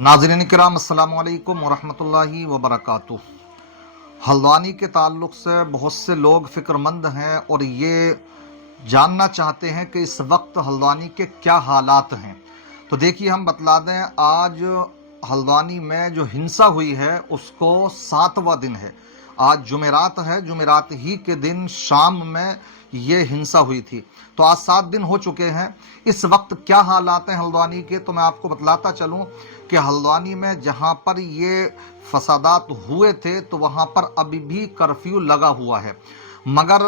नाज़रीन किराम अस्सलामु अलैकुम वरहमतुल्लाहि वबरकातुह। हल्द्वानी के ताल्लुक़ से बहुत से लोग फ़िक्रमंद हैं और ये जानना चाहते हैं कि इस वक्त हल्द्वानी के क्या हालात हैं। तो देखिए, हम बतला दें, आज हल्द्वानी में जो हिंसा हुई है उसको 7वां दिन है। आज जुमेरात है, जुमेरात ही के दिन शाम में ये हिंसा हुई थी। तो आज 7 दिन हो चुके हैं। इस वक्त क्या हालात हैं हल्द्वानी के, तो मैं आपको बतलाता चलूं कि हल्द्वानी में जहां पर ये फसादात हुए थे तो वहां पर अभी भी कर्फ्यू लगा हुआ है। मगर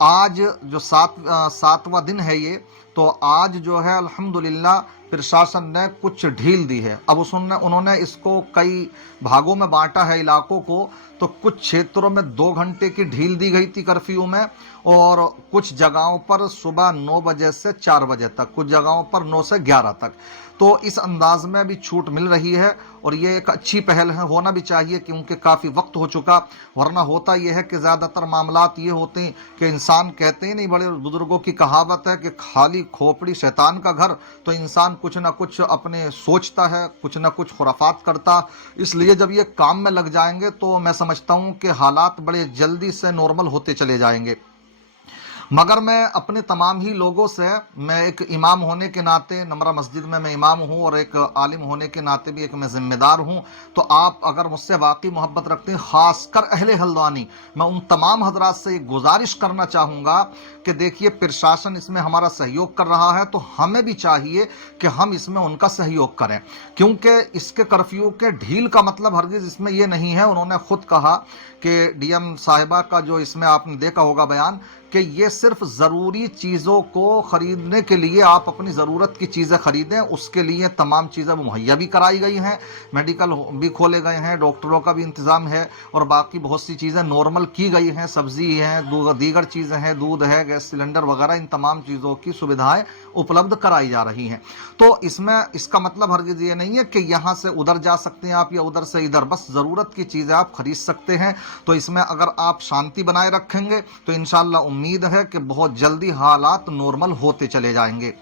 आज जो सातवां दिन है ये, तो आज जो है अल्हम्दुलिल्लाह प्रशासन ने कुछ ढील दी है। अब उन्होंने इसको कई भागों में बांटा है इलाकों को। तो कुछ क्षेत्रों में 2 घंटे की ढील दी गई थी कर्फ्यू में, और कुछ जगहों पर सुबह 9 बजे से 4 बजे तक, कुछ जगहों पर 9 से 11 तक। तो इस अंदाज में भी छूट मिल रही है और ये एक अच्छी पहल है, होना भी चाहिए, क्योंकि काफ़ी वक्त हो चुका। वरना होता यह है कि ज़्यादातर मामलात ये होते हैं कि इंसान, कहते ही नहीं, बड़े बुजुर्गों की कहावत है कि खाली खोपड़ी शैतान का घर। तो इंसान कुछ ना कुछ अपने सोचता है, कुछ ना कुछ खुराफात करता। इसलिए जब ये काम में लग जाएंगे तो मैं समझता हूँ कि हालात बड़े जल्दी से नॉर्मल होते चले जाएंगे। मगर मैं अपने तमाम ही लोगों से, मैं एक इमाम होने के नाते, नमरा मस्जिद में मैं इमाम हूँ और एक आलिम होने के नाते भी एक मैं ज़िम्मेदार हूँ। तो आप अगर मुझसे वाकई मोहब्बत रखते हैं, ख़ासकर अहले हल्द्वानी, मैं उन तमाम हजरात से एक गुजारिश करना चाहूँगा कि देखिए, प्रशासन इसमें हमारा सहयोग कर रहा है तो हमें भी चाहिए कि हम इसमें उनका सहयोग करें। क्योंकि इसके कर्फ्यू के ढील का मतलब हरगिज़ इसमें यह नहीं है। उन्होंने खुद कहा कि डीएम साहिबा का जो इसमें आपने देखा होगा बयान, कि ये सिर्फ ज़रूरी चीज़ों को ख़रीदने के लिए, आप अपनी ज़रूरत की चीज़ें ख़रीदें, उसके लिए तमाम चीज़ें मुहैया भी कराई गई हैं। मेडिकल भी खोले गए हैं, डॉक्टरों का भी इंतज़ाम है, और बाकी बहुत सी चीज़ें नॉर्मल की गई हैं। सब्ज़ी हैं, दीगर चीज़ें हैं, दूध है, गैस सिलेंडर वगैरह, इन तमाम चीज़ों की सुविधाएं उपलब्ध कराई जा रही हैं। तो इसमें इसका मतलब हरगिज़ ये नहीं है कि यहाँ से उधर जा सकते हैं आप या उधर से इधर, बस ज़रूरत की चीज़ें आप खरीद सकते हैं। तो इसमें अगर आप शांति बनाए रखेंगे तो इंशाअल्लाह उम्मीद है कि बहुत जल्दी हालात नॉर्मल होते चले जाएंगे।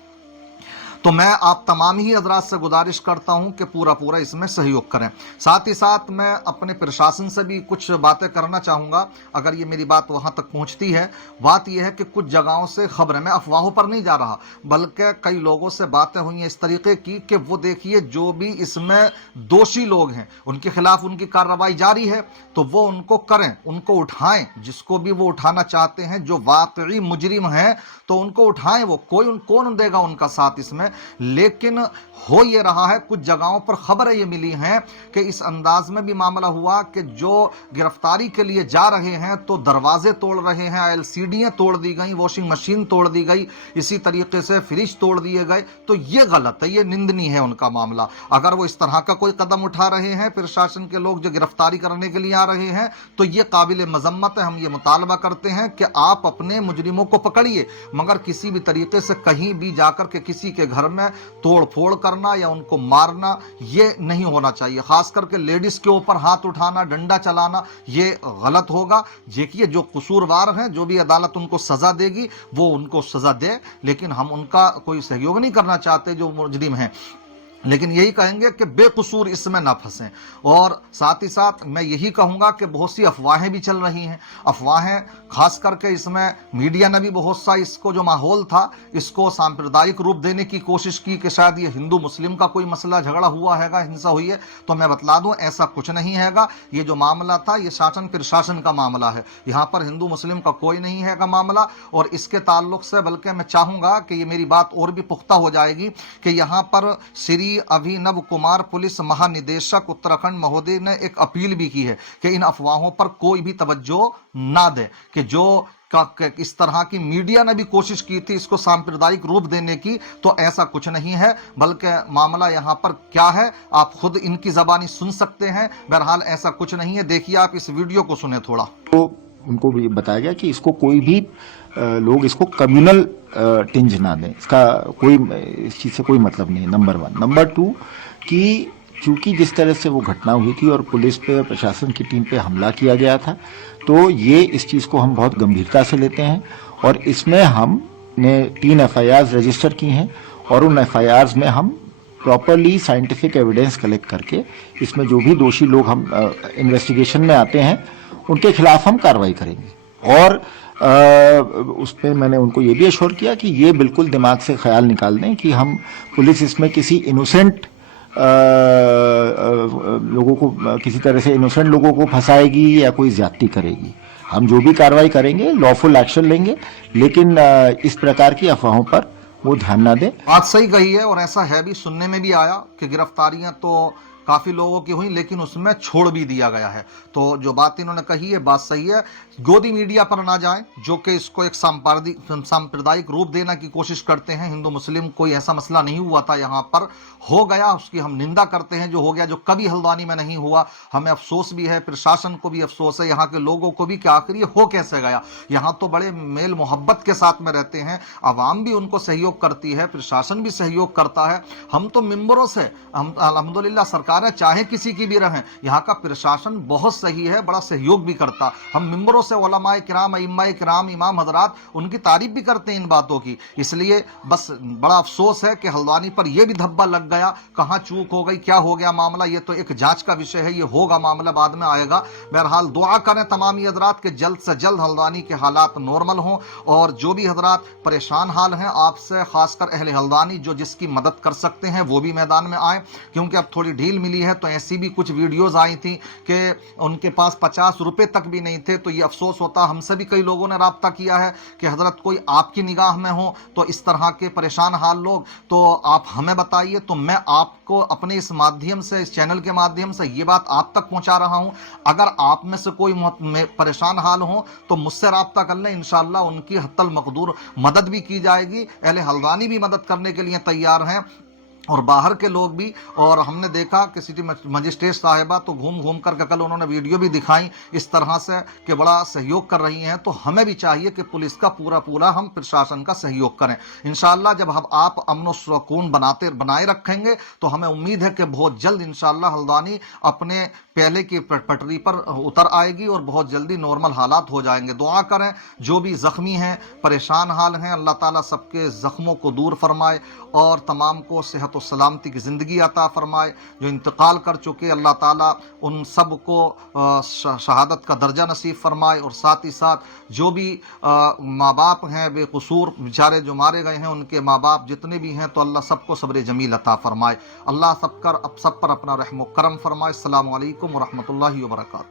तो मैं आप तमाम ही हजरात से गुजारिश करता हूं कि पूरा इसमें सहयोग करें। साथ ही साथ मैं अपने प्रशासन से भी कुछ बातें करना चाहूँगा, अगर ये मेरी बात वहाँ तक पहुँचती है। बात यह है कि कुछ जगहों से खबरें, मैं अफवाहों पर नहीं जा रहा, बल्कि कई लोगों से बातें हुई हैं इस तरीके की कि वो देखिए, जो भी इसमें दोषी लोग हैं उनके खिलाफ उनकी कार्रवाई जारी है, तो वो उनको करें, उनको उठाएं, जिसको भी वो उठाना चाहते हैं, जो वाकई मुजरिम हैं तो उनको उठाएं। वो कौन देगा उनका साथ इसमें। लेकिन हो ये रहा है, कुछ जगहों पर खबरें ये मिली हैं कि इस अंदाज में भी मामला हुआ कि जो गिरफ्तारी के लिए जा रहे हैं तो दरवाजे तोड़ रहे हैं, एलसीडियां तोड़ दी गई, वॉशिंग मशीन तोड़ दी गई, इसी तरीके से फ्रिज तोड़ दिए गए। तो ये गलत है, ये निंदनीय है उनका मामला। अगर वो इस तरह का कोई कदम उठा रहे हैं प्रशासन के लोग जो गिरफ्तारी करने के लिए आ रहे हैं, तो ये काबिल मजम्मत है। हम ये मुतालबा करते हैं कि आप अपने मुजरिमों को पकड़िए, मगर किसी भी तरीके से कहीं भी जाकर के किसी के घर में तोड़ फोड़ करना या उनको मारना, ये नहीं होना चाहिए। खास करके लेडीज के ऊपर हाथ उठाना, डंडा चलाना, ये गलत होगा। देखिए, जो कसूरवार हैं, जो भी अदालत उनको सजा देगी वो उनको सजा दे, लेकिन हम उनका कोई सहयोग नहीं करना चाहते जो मुजरिम हैं। लेकिन यही कहेंगे कि बेकसूर इसमें ना फंसें। और साथ ही साथ मैं यही कहूँगा कि बहुत सी अफवाहें भी चल रही हैं। अफवाहें खास करके इसमें मीडिया ने भी बहुत सा, इसको जो माहौल था इसको सांप्रदायिक रूप देने की कोशिश की कि शायद ये हिंदू मुस्लिम का कोई मसला झगड़ा हुआ हैगा, हिंसा हुई है। तो मैं बतला दूं, ऐसा कुछ नहीं हैगा। ये जो मामला था ये शासन प्रशासन का मामला है, यहाँ पर हिंदू मुस्लिम का कोई नहीं हैगा मामला। और इसके ताल्लुक से बल्कि मैं चाहूँगा कि ये मेरी बात और भी पुख्ता हो जाएगी कि यहाँ पर श्री अभिनव कुमार पुलिस महानिदेशक उत्तराखंड महोदय ने एक अपील भी की है कि इन अफवाहों पर कोई भी तवज्जो ना दे, कि जो इस तरह की मीडिया ने भी कोशिश की थी इसको सांप्रदायिक रूप देने की, तो ऐसा कुछ नहीं है। बल्कि मामला यहाँ पर क्या है आप खुद इनकी जबानी सुन सकते हैं। बहरहाल ऐसा कुछ नहीं है। देखिए, आप इस वीडियो को सुने थोड़ा। तो उनको भी बताया गया कि इसको कोई भी लोग इसको कम्युनल टिंज ना दें, इसका कोई, इस चीज़ से कोई मतलब नहीं है, नंबर 1। नंबर 2 कि चूंकि जिस तरह से वो घटना हुई थी और पुलिस पे, प्रशासन की टीम पे हमला किया गया था, तो ये इस चीज़ को हम बहुत गंभीरता से लेते हैं। और इसमें हमने 3 FIRs रजिस्टर की हैं और उन FIRs में हम प्रॉपरली साइंटिफिक एविडेंस कलेक्ट करके इसमें जो भी दोषी लोग हम इन्वेस्टिगेशन में आते हैं उनके खिलाफ हम कार्रवाई करेंगे। और उस पर मैंने उनको ये भी एश्योर किया कि ये बिल्कुल दिमाग से ख्याल निकाल दें कि हम पुलिस इसमें किसी इनोसेंट लोगों को, किसी तरह से इनोसेंट लोगों को फंसाएगी या कोई ज्यादती करेगी। हम जो भी कार्रवाई करेंगे लॉफुल एक्शन लेंगे, लेकिन इस प्रकार की अफवाहों पर वो ध्यान ना दें। बात सही कही है और ऐसा है भी, सुनने में भी आया कि गिरफ्तारियां तो काफी लोगों की हुई लेकिन उसमें छोड़ भी दिया गया है। तो जो बात इन्होंने कही है बात सही है। गोदी मीडिया पर ना जाएं जो कि इसको एक सांप्रदायिक रूप देने की कोशिश करते हैं। हिंदू मुस्लिम कोई ऐसा मसला नहीं हुआ था, यहाँ पर हो गया, उसकी हम निंदा करते हैं जो हो गया, जो कभी हल्द्वानी में नहीं हुआ। हमें अफसोस भी है, प्रशासन को भी अफसोस है, यहाँ के लोगों को भी कि आखिर ये हो कैसे गया। यहाँ तो बड़े मेल मोहब्बत के साथ में रहते हैं, आवाम भी उनको सहयोग करती है, प्रशासन भी सहयोग करता है। हम तो मेंबरों से हम अल्हम्दुलिल्लाह सरकारें चाहे किसी की भी रहें, यहाँ का प्रशासन बहुत सही है, बड़ा सहयोग भी करता। हम मेंबरों से उलमाए किराम, अइम्माए किराम, इमाम हजरात उनकी तारीफ भी करते हैं इन बातों की। इसलिए बस बड़ा अफसोस है कि हल्द्वानी पर यह भी धब्बा लग गया। कहां चूक हो गई, क्या हो गया मामला, ये तो एक जांच का विषय है, ये होगा मामला बाद में आएगा। बहरहाल दुआ करें तमाम हजरात के जल्द से जल्द हल्द्वानी के हालात नॉर्मल हों। और जो भी हजरात परेशान हाल हैं, आपसे खासकर अहले हल्द्वानी जो जिसकी मदद कर सकते हैं वो भी मैदान में आए, क्योंकि अब थोड़ी ढील मिली है। तो ऐसी भी कुछ वीडियोस आई थी कि उनके पास 50 रुपए तक भी नहीं थे। तो ये अफसोस होता, हमसे भी कई लोगों ने राब्ता किया है कि हजरत कोई आपकी निगाह में हो तो इस तरह के परेशान हाल लोग, तो आप हमें बताइए, तो मैं आपको अपने इस माध्यम से, इस चैनल के माध्यम से ये बात आप तक पहुंचा रहा हूं। अगर आप में से कोई परेशान हाल हो तो मुझसे राब्ता कर लें, इंशाअल्लाह उनकी हत्तल मकदूर मदद भी की जाएगी। अहले हल्द्वानी भी मदद करने के लिए तैयार हैं और बाहर के लोग भी। और हमने देखा कि सिटी मजिस्ट्रेट साहिबा तो घूम घूम कर कल उन्होंने वीडियो भी दिखाई इस तरह से कि बड़ा सहयोग कर रही हैं। तो हमें भी चाहिए कि पुलिस का पूरा पूरा हम प्रशासन का सहयोग करें। इंशाअल्लाह जब हम आप अमन सुकून बनाए रखेंगे तो हमें उम्मीद है कि बहुत जल्द इंशाअल्लाह हल्द्वानी अपने पहले की पटरी पर उतर आएगी और बहुत जल्दी नॉर्मल हालात हो जाएंगे। दुआ करें जो भी जख्मी हैं, परेशान हाल हैं, अल्लाह ताला सबके जख्मों को दूर फरमाए और तमाम को सेहत और सलामती की ज़िंदगी अता फरमाए। जो इंतकाल कर चुके अल्लाह ताला उन सब को शहादत का दर्जा नसीब फरमाए। और साथ ही साथ जो भी माँ बाप हैं बेकसूर बेचारे जो मारे गए हैं, उनके माँ बाप जितने भी हैं, तो अल्लाह सबको सब्र जमील अता फरमाए। अल्लाह सब पर अपना रहम व करम फरमाए। अस्सलामु अलैकुम व रहमतुल्लाहि व बरकातहू।